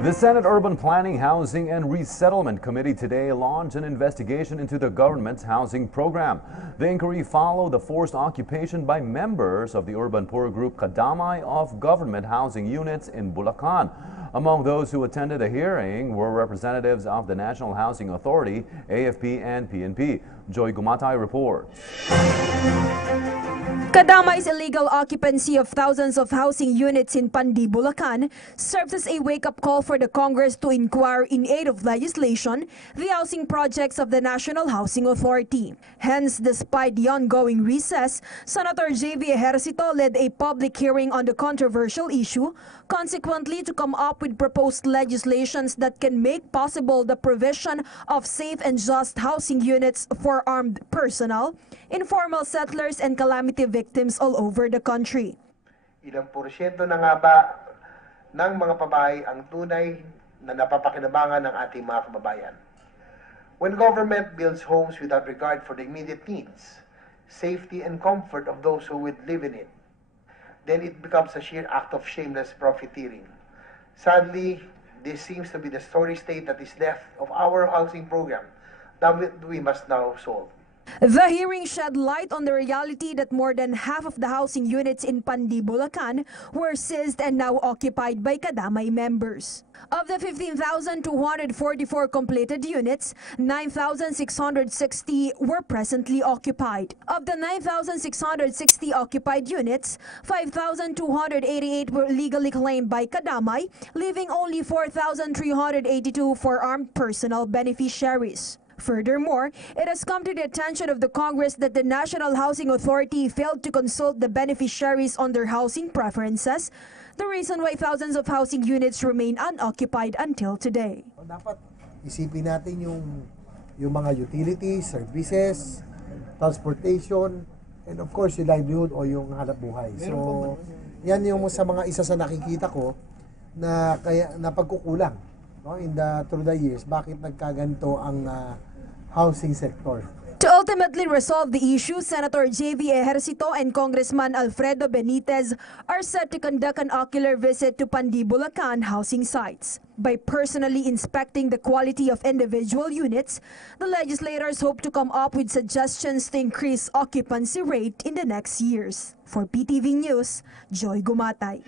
The Senate Urban Planning, Housing and Resettlement Committee today launched an investigation into the government's housing program. The inquiry followed the forced occupation by members of the urban poor group Kadamay of government housing units in Bulacan. Among those who attended the hearing were representatives of the National Housing Authority, AFP and PNP. Joy Gumatay reports. Kadamay's illegal occupancy of thousands of housing units in Pandi, Bulacan serves as a wake-up call for the Congress to inquire in aid of legislation the housing projects of the National Housing Authority. Hence, despite the ongoing recess, Senator J.V. Ejercito led a public hearing on the controversial issue, consequently to come up with proposed legislations that can make possible the provision of safe and just housing units for armed personnel, informal settlers and calamity victims all over the country. Ilang porsyento na nga ba ng mga pabahay ang tunay na napapakinabangan ng ating mga kababayan? When government builds homes without regard for the immediate needs, safety and comfort of those who would live in it, then it becomes a sheer act of shameless profiteering. Sadly, this seems to be the sorry state that is left of our housing program that we must now solve. The hearing shed light on the reality that more than half of the housing units in Pandi, Bulacan were seized and now occupied by Kadamay members. Of the 15,244 completed units, 9,660 were presently occupied. Of the 9,660 occupied units, 5,288 were legally claimed by Kadamay, leaving only 4,382 for armed personnel beneficiaries. Furthermore, it has come to the attention of the Congress that the National Housing Authority failed to consult the beneficiaries on their housing preferences, the reason why thousands of housing units remain unoccupied until today. Dapat isipin natin yung mga utilities, services, transportation, and of course yung livelihood o yung hanapbuhay. So, yan yung isa sa nakikita ko na kaya napagkukulang, no, through the years, bakit nagkaganto ang housing sector. To ultimately resolve the issue, Senator J.V. Ejercito and Congressman Alfredo Benitez are set to conduct an ocular visit to Pandi, Bulacan housing sites. By personally inspecting the quality of individual units, the legislators hope to come up with suggestions to increase occupancy rate in the next years. For PTV News, Joy Gumatay.